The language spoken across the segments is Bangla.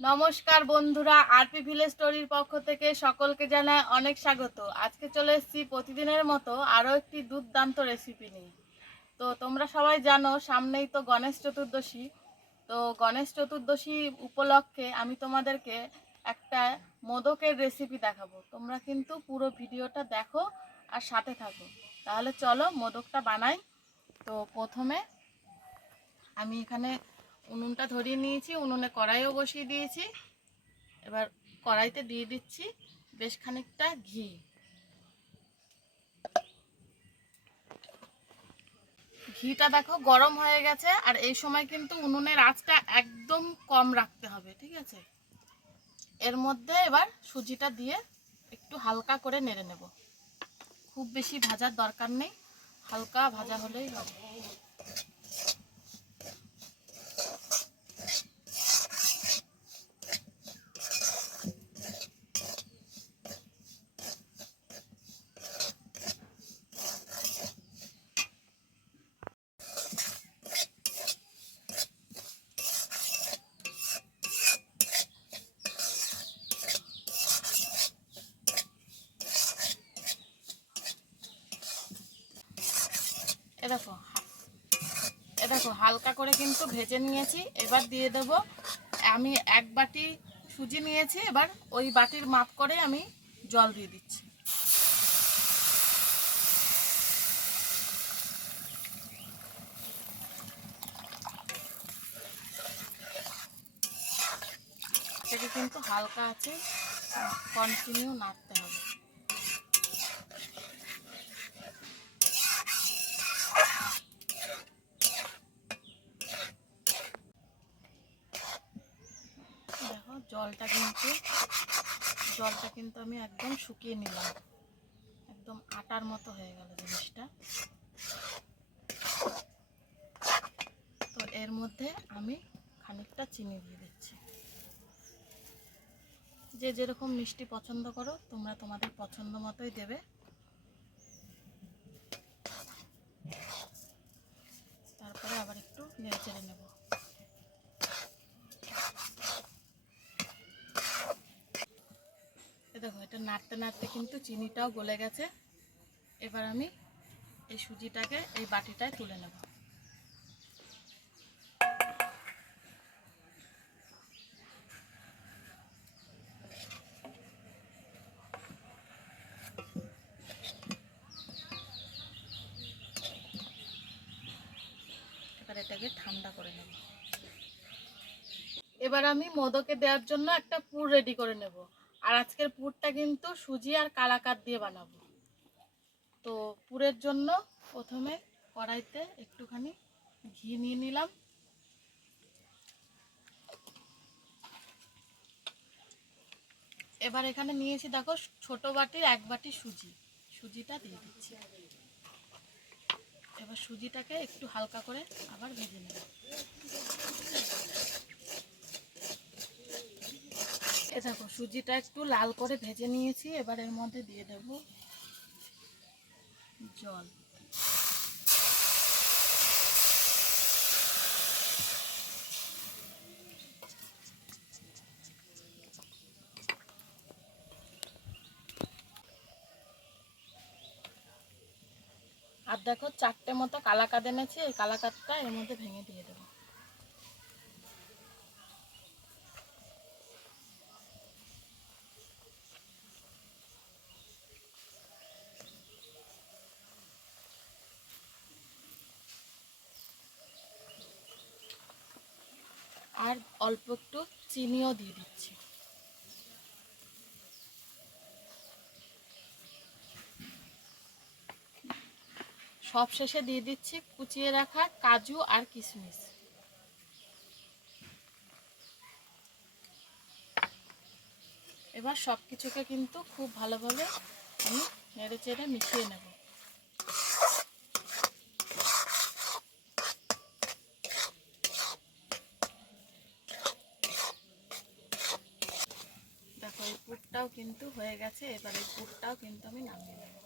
নমস্কার বন্ধুরা, আরপি ভিলেজ স্টোরির পক্ষ থেকে সকলকে জানাই অনেক স্বাগত। আজকে চলে এসেছি প্রতিদিনের মতো আরও একটি দুর্দান্ত রেসিপি নিয়ে। তো তোমরা সবাই জানো সামনেই তো গণেশ চতুর্দশী। তো গণেশ চতুর্দশী উপলক্ষে আমি তোমাদেরকে একটা মোদকের রেসিপি দেখাবো। তোমরা কিন্তু পুরো ভিডিওটা দেখো আর সাথে থাকো। তাহলে চলো মোদকটা বানাই। তো প্রথমে আমি এখানে উনুনটা ধরিয়ে নিয়েছি, উনুনে কড়াইও বসিয়ে দিয়েছি। এবার কড়াইতে দিয়ে দিচ্ছি বেশ খানিকটা ঘি। ঘিটা দেখো গরম হয়ে গেছে, আর এই সময় কিন্তু উনুনের আঁচটা একদম কম রাখতে হবে, ঠিক আছে? এর মধ্যে এবার সুজিটা দিয়ে একটু হালকা করে নেড়ে নেব। খুব বেশি ভাজার দরকার নেই, হালকা ভাজা হলেই হবে। দেখো হালকা করে কিন্তু ভেজে নিয়েছি। এবার দিয়ে দেব, আমি এক বাটি সুজি নিয়েছি, এবার ওই বাটির মাপ করে আমি জল দিয়ে দিচ্ছি। এটাকে কিন্তু হালকা আছে কন্টিনিউ নাড়তে হবে। দেখো জলটা কিন্তু আমি একদম শুকিয়ে নিলাম, একদম আটার মতো হয়ে গেল জিনিসটা। তো এর মধ্যে আমি খানিকটা চিনি দিয়ে দিচ্ছি। যে যেরকম মিষ্টি পছন্দ করো তোমরা তোমাদের পছন্দ মতোই দেবে। তারপরে আবার একটু নেড়ে চেড়ে নেব। দেখো এটা নাড়তে নাড়তে কিন্তু চিনিটাও গলে গেছে। এবার আমি এই সুজিটাকে এই বাটিটায় তুলে নেব। এবার এটাকে ঠান্ডা করে নেব। এবার আমি মোদকে দেওয়ার জন্য একটা পুর রেডি করে নেব। আর আজকের পুরটা কিন্তু সুজি আর কালাকাঁদ দিয়ে বানাবো। তো পুরের জন্য প্রথমে কড়াইতে একটুখানি ঘি নিয়ে নিলাম। এবার এখানে নিয়েছি দেখো ছোট বাটির এক বাটি সুজিটা দিয়ে দিচ্ছি। এবার সুজিটাকে একটু হালকা করে আবার ভেজে নেব। এ দেখো সুজিটা একটু লাল করে ভেজে নিয়েছি। এবার এর মধ্যে দিয়ে দেব জল। আর দেখো 4টে মতো কালাকাঁদ এনেছি, এই কালাকাঁদটা এর মধ্যে ভেঙে দিয়ে দেবো। আর অল্প একটু চিনিও দিয়ে দিচ্ছি। সব শেষে দিয়ে দিচ্ছি কুচিয়ে রাখা কাজু আর কিশমিশ। এবার সব কিছুকে কিন্তু খুব ভালোভাবে আমি নেড়ে চেড়ে মিশিয়ে নেব। দেখো এই পুরটাও কিন্তু হয়ে গেছে। এবার এই পুরটাও কিন্তু আমি নামিয়ে নেব।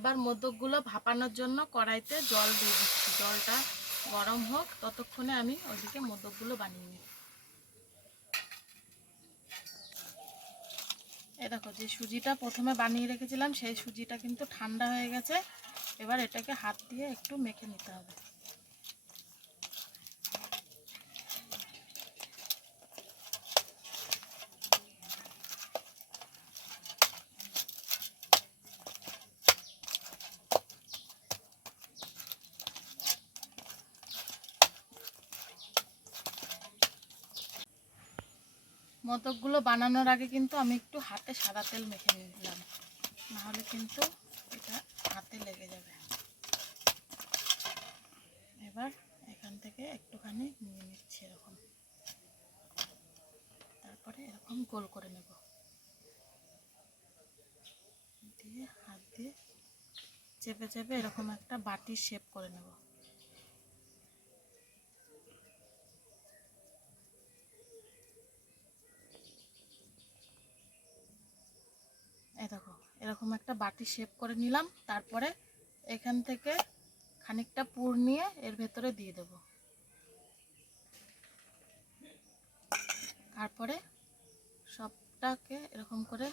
এবার মোদকগুলো ভাপানোর জন্য কড়াইতে জল দিয়ে দিচ্ছি। জলটা গরম হোক, ততক্ষণে আমি ওইদিকে মোদকগুলো বানিয়ে নিই। এই দেখো, যে সুজিটা প্রথমে বানিয়ে রেখেছিলাম সেই সুজিটা কিন্তু ঠান্ডা হয়ে গেছে। এবার এটাকে হাত দিয়ে একটু মেখে নিতে হবে। মোদকগুলো বানানোর আগে কিন্তু আমি একটু হাতে সাদা তেল মেখে নিলাম, নাহলে কিন্তু এটা হাতে লেগে যাবে। এবার এখান থেকে একটুখানি নিয়ে নিচ্ছি এরকম, তারপরে এরকম গোল করে নেব, দিয়ে হাত দিয়ে চেপে চেপে এরকম একটা বাটির শেপ করে নেব। এই দেখো, এরকম একটা বাটি শেপ করে নিলাম। তারপরে এখান থেকে খানিকটা পুর নিয়ে এর ভেতরে দিয়ে দেব। তারপরে সবটাকে এরকম করে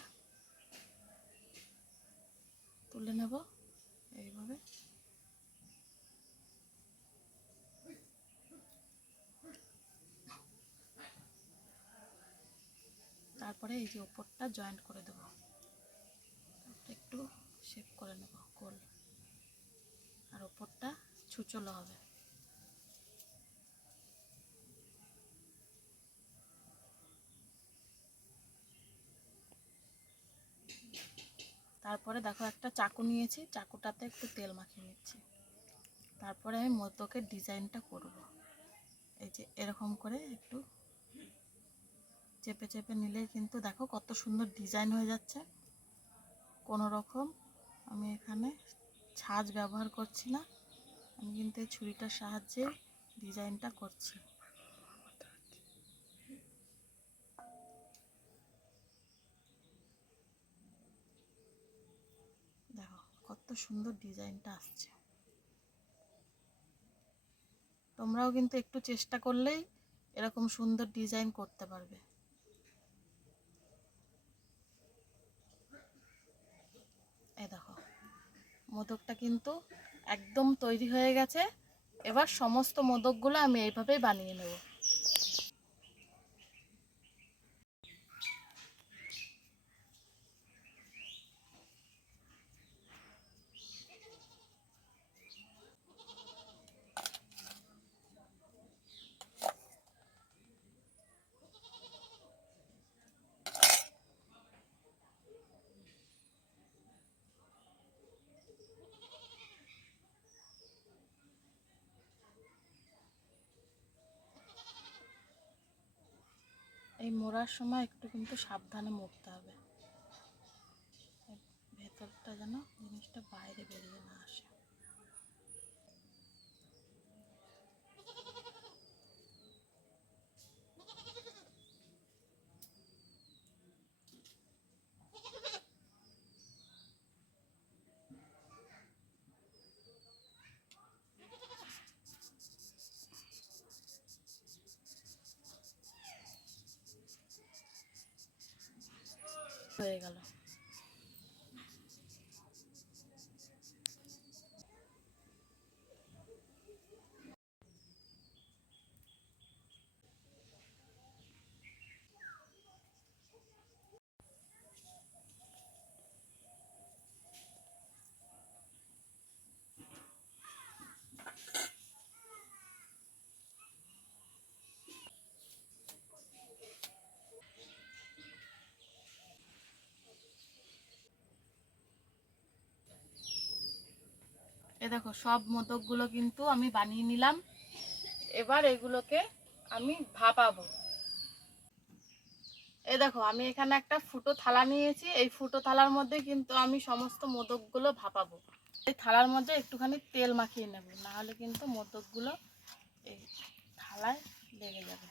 তুলে নেব এইভাবে। তারপরে এই যে উপরটা জয়েন্ট করে দেব, একটু শেপ করে নেব গোল, আর উপরটা ছুচলো হবে। তারপরে দেখো, একটা চাকু নিয়েছি, চাকুটাতে একটু তেল মাখিয়ে নিচ্ছি। তারপরে আমি মোদকের ডিজাইনটা করব। এই যে এরকম করে একটু চেপে চেপে নিলেই কিন্তু দেখো কত সুন্দর ডিজাইন হয়ে যাচ্ছে। কোনো রকম আমি এখানে ছাঁচ ব্যবহার করছি না, আমি কিন্তু এই ছুরিটার সাহায্যে ডিজাইনটা করছি। দেখো কত সুন্দর ডিজাইনটা আসছে। তোমরাও কিন্তু একটু চেষ্টা করলেই এরকম সুন্দর ডিজাইন করতে পারবে। এই দেখো, মোদকটা কিন্তু একদম তৈরি হয়ে গেছে। এবার সমস্ত মোদকগুলো আমি এইভাবেই বানিয়ে নেব। এই মোড়ার সময় একটু কিন্তু সাবধানে মুড়তে হবে, ভেতরটা যেন জিনিসটা বাইরে বেরিয়ে না আসে। হয়ে গেল। এ দেখো, সব মোদকগুলো কিন্তু আমি বানিয়ে নিলাম। এবার এগুলোকে আমি ভাপাবো। এ দেখো, আমি এখানে একটা ফুটো থালা নিয়েছি। এই ফুটো থালার মধ্যে কিন্তু আমি সমস্ত মোদকগুলো ভাপাবো। এই থালার মধ্যে একটুখানি তেল মাখিয়ে নেব, না হলে কিন্তু মোদকগুলো এই থালায় লেগে যাবে।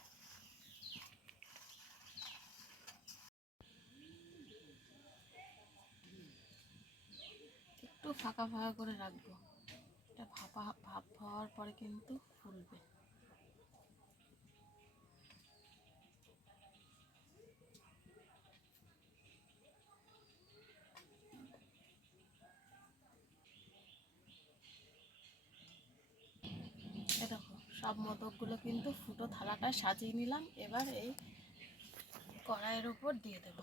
একটু ফাঁকা ফাঁকা করে রাখবো, এটা ভাপ হওয়ার পরে কিন্তু ফুলবে। দেখো সব মোদকগুলো কিন্তু ফুটো থালাটায় সাজিয়ে নিলাম। এবার এই কড়াইয়ের উপর দিয়ে দেব।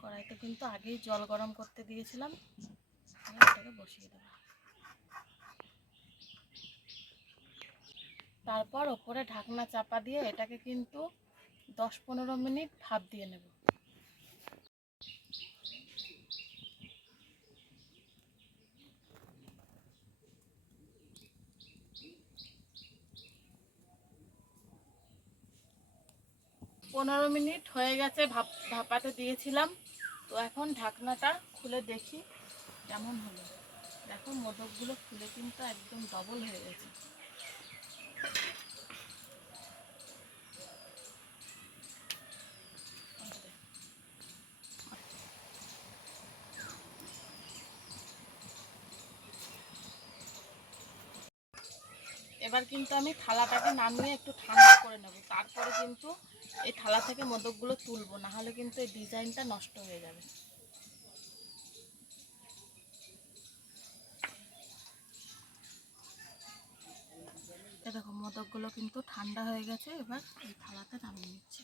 কড়াইতে কিন্তু আগেই জল গরম করতে দিয়েছিলাম, এটাকে বসিয়ে দেব। তারপর ওপরে ঢাকনা চাপা দিয়ে এটাকে কিন্তু 10-15 মিনিট ভাপ দিয়ে নেব। পনেরো মিনিট হয়ে গেছে ভাপাতে দিয়েছিলাম। তো এখন ঢাকনাটা খুলে দেখি কেমন হলো। দেখো মোদকগুলো ফুলে কিন্তু একদম ডবল হয়ে গেছে। এবার কিন্তু আমি থালাটাকে নামিয়ে একটু ঠান্ডা করে নেব। তারপরে কিন্তু এই থালা থেকে মোদকগুলো তুলবো, না হলে কিন্তু এই ডিজাইনটা নষ্ট হয়ে যাবে। এই দেখো মোদকগুলো কিন্তু ঠান্ডা হয়ে গেছে। এবার এই থালাতে নামিয়ে নিচ্ছি।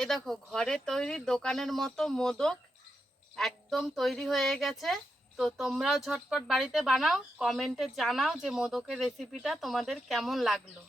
এই দেখো ঘরে তৈরি দোকানের মতো মোদক একদম তৈরি হয়ে গেছে। তো তোমরাও ঝটপট বাড়িতে বানাও, কমেন্টে জানাও যে মোদকের রেসিপিটা তোমাদের কেমন লাগলো।